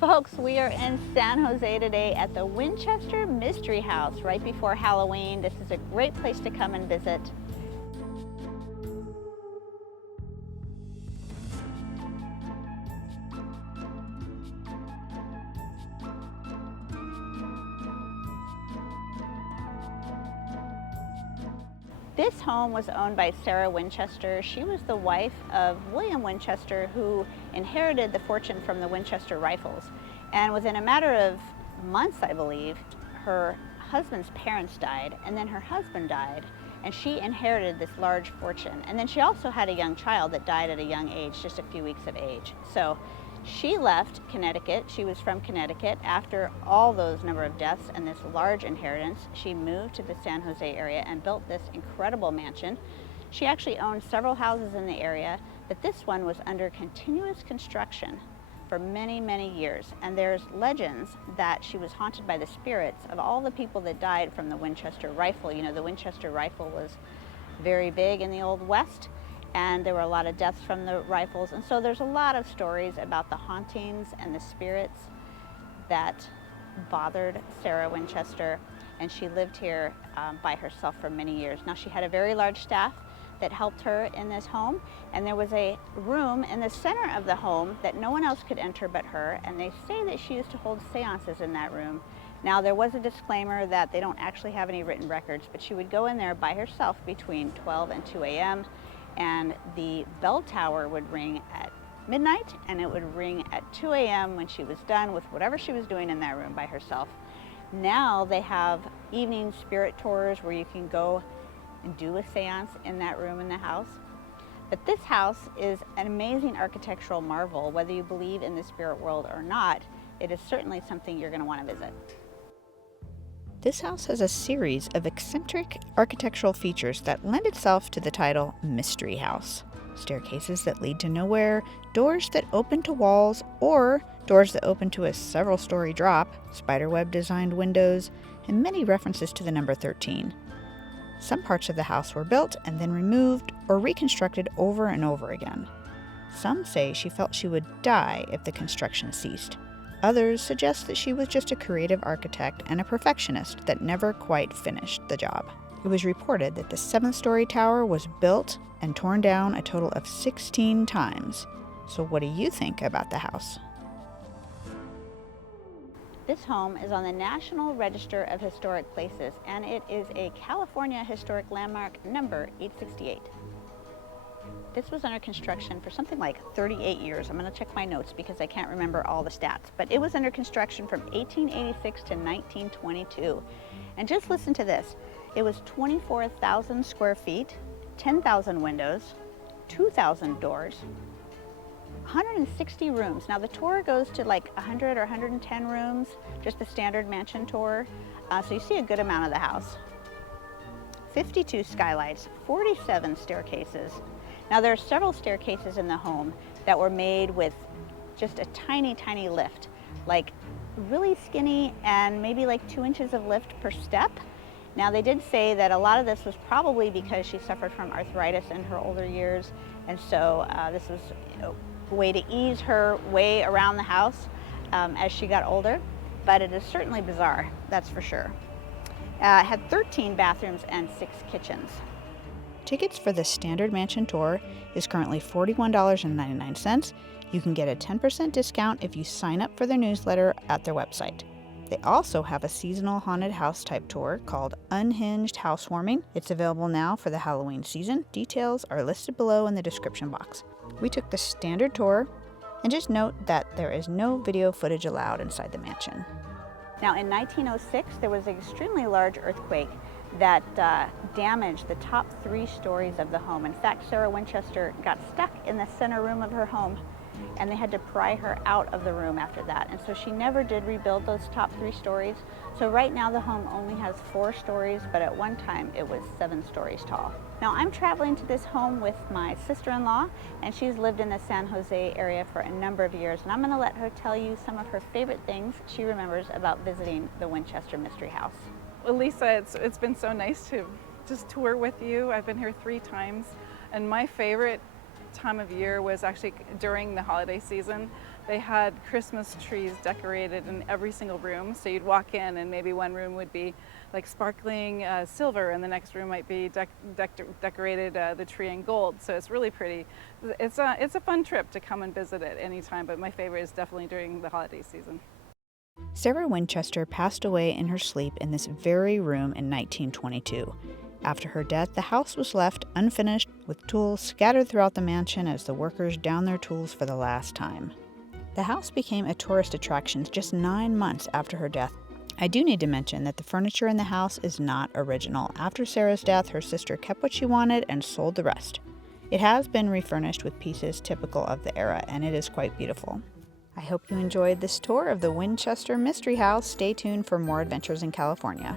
folks, we are in San Jose today at the Winchester Mystery House right before Halloween. This is a great place to come and visit. This home was owned by Sarah Winchester. She was the wife of William Winchester, who inherited the fortune from the Winchester Rifles. And within a matter of months, I believe, her husband's parents died, and then her husband died, and she inherited this large fortune. And then she also had a young child that died at a young age, just a few weeks of age. So she left Connecticut. She was from Connecticut. After all those number of deaths and this large inheritance, she moved to the San Jose area and built this incredible mansion. She actually owned several houses in the area, but this one was under continuous construction for many, many years. And there's legends that she was haunted by the spirits of all the people that died from the Winchester Rifle. You know, the Winchester Rifle was very big in the Old West, and there were a lot of deaths from the rifles. And so there's a lot of stories about the hauntings and the spirits that bothered Sarah Winchester, and she lived here by herself for many years. Now, she had a very large staff that helped her in this home, and there was a room in the center of the home that no one else could enter but her, and they say that she used to hold seances in that room. Now, there was a disclaimer that they don't actually have any written records, but she would go in there by herself between 12 and 2 a.m., and the bell tower would ring at midnight, and it would ring at 2 a.m. when she was done with whatever she was doing in that room by herself. Now they have evening spirit tours where you can go and do a seance in that room in the house. But this house is an amazing architectural marvel. Whether you believe in the spirit world or not, it is certainly something you're going to want to visit. This house has a series of eccentric architectural features that lend itself to the title Mystery House. Staircases that lead to nowhere, doors that open to walls, or doors that open to a several-story drop, spiderweb designed windows, and many references to the number 13. Some parts of the house were built and then removed or reconstructed over and over again. Some say she felt she would die if the construction ceased. Others suggest that she was just a creative architect and a perfectionist that never quite finished the job. It was reported that the 7th-story tower was built and torn down a total of 16 times. So what do you think about the house? This home is on the National Register of Historic Places, and it is a California Historic Landmark number 868. This was under construction for something like 38 years. I'm going to check my notes because I can't remember all the stats. But it was under construction from 1886 to 1922. And just listen to this. It was 24,000 square feet, 10,000 windows, 2,000 doors, 160 rooms. Now the tour goes to like 100 or 110 rooms, just the standard mansion tour. So you see a good amount of the house. 52 skylights, 47 staircases. Now there are several staircases in the home that were made with just a tiny, tiny lift, like really skinny and maybe like 2 inches of lift per step. Now they did say that a lot of this was probably because she suffered from arthritis in her older years, and so this was a way to ease her way around the house as she got older, but it is certainly bizarre, that's for sure. It had 13 bathrooms and 6 kitchens. Tickets for the standard mansion tour is currently $41.99. You can get a 10% discount if you sign up for their newsletter at their website. They also have a seasonal haunted house type tour called Unhinged Housewarming. It's available now for the Halloween season. Details are listed below in the description box. We took the standard tour, and just note that there is no video footage allowed inside the mansion. Now in 1906, there was an extremely large earthquake that damaged the top 3 stories of the home. In fact, Sarah Winchester got stuck in the center room of her home, and they had to pry her out of the room after that. And so she never did rebuild those top 3 stories. So right now the home only has 4 stories, but at one time it was 7 stories tall. Now I'm traveling to this home with my sister-in-law, and she's lived in the San Jose area for a number of years, and I'm going to let her tell you some of her favorite things she remembers about visiting the Winchester Mystery House. Well, Lisa, it's been so nice to just tour with you. I've been here 3 times, and my favorite time of year was actually during the holiday season. They had Christmas trees decorated in every single room. So you'd walk in and maybe one room would be like sparkling silver, and the next room might be decorated the tree in gold. So it's really pretty. It's a fun trip to come and visit at any time, but my favorite is definitely during the holiday season. Sarah Winchester passed away in her sleep in this very room in 1922. After her death, the house was left unfinished, with tools scattered throughout the mansion as the workers downed their tools for the last time. The house became a tourist attraction just 9 months after her death. I do need to mention that the furniture in the house is not original. After Sarah's death, her sister kept what she wanted and sold the rest. It has been refurnished with pieces typical of the era, and it is quite beautiful. I hope you enjoyed this tour of the Winchester Mystery House. Stay tuned for more adventures in California.